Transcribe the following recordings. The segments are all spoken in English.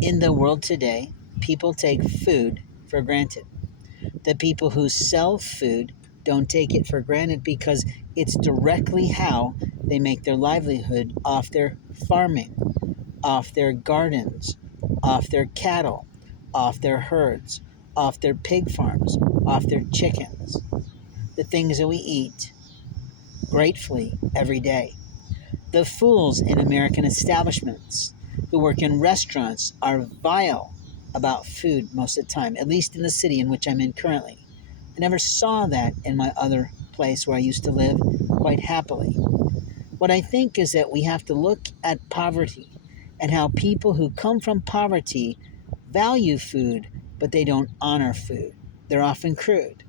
In the world today, people take food for granted. The people who sell food don't take it for granted because it's directly how they make their livelihood off their farming, off their gardens, off their cattle, off their herds, off their pig farms, off their chickens. The things that we eat gratefully every day. The fools in American establishments who work in restaurants are vile about food most of the time, at least in the city in which I'm in currently. I never saw that in my other place where I used to live quite happily. What I think is that we have to look at poverty and how people who come from poverty value food, but they don't honor food. They're often crude.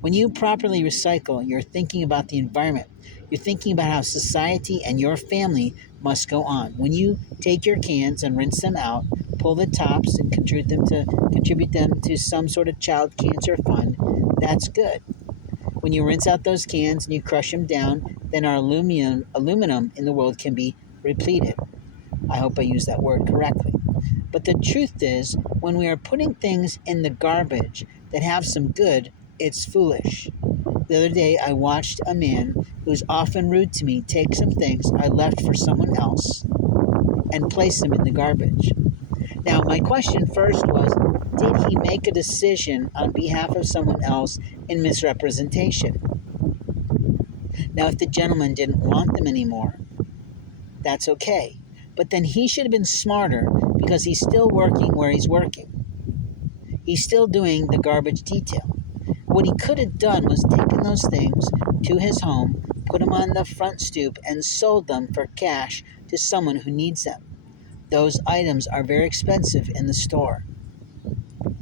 When you properly recycle, you're thinking about the environment. You're thinking about how society and your family must go on. When you take your cans and rinse them out, pull the tops and contribute them to some sort of child cancer fund, that's good. When you rinse out those cans and you crush them down, then our aluminum in the world can be repleted. I hope I used that word correctly. But the truth is, when we are putting things in the garbage that have some good, it's foolish. The other day, I watched a man who's often rude to me take some things I left for someone else and place them in the garbage. Now, my question first was, did he make a decision on behalf of someone else in misrepresentation? Now, if the gentleman didn't want them anymore, that's okay. But then he should have been smarter because he's still working where he's working. He's still doing the garbage detail. What he could have done was taken those things to his home, put them on the front stoop, and sold them for cash to someone who needs them. Those items are very expensive in the store.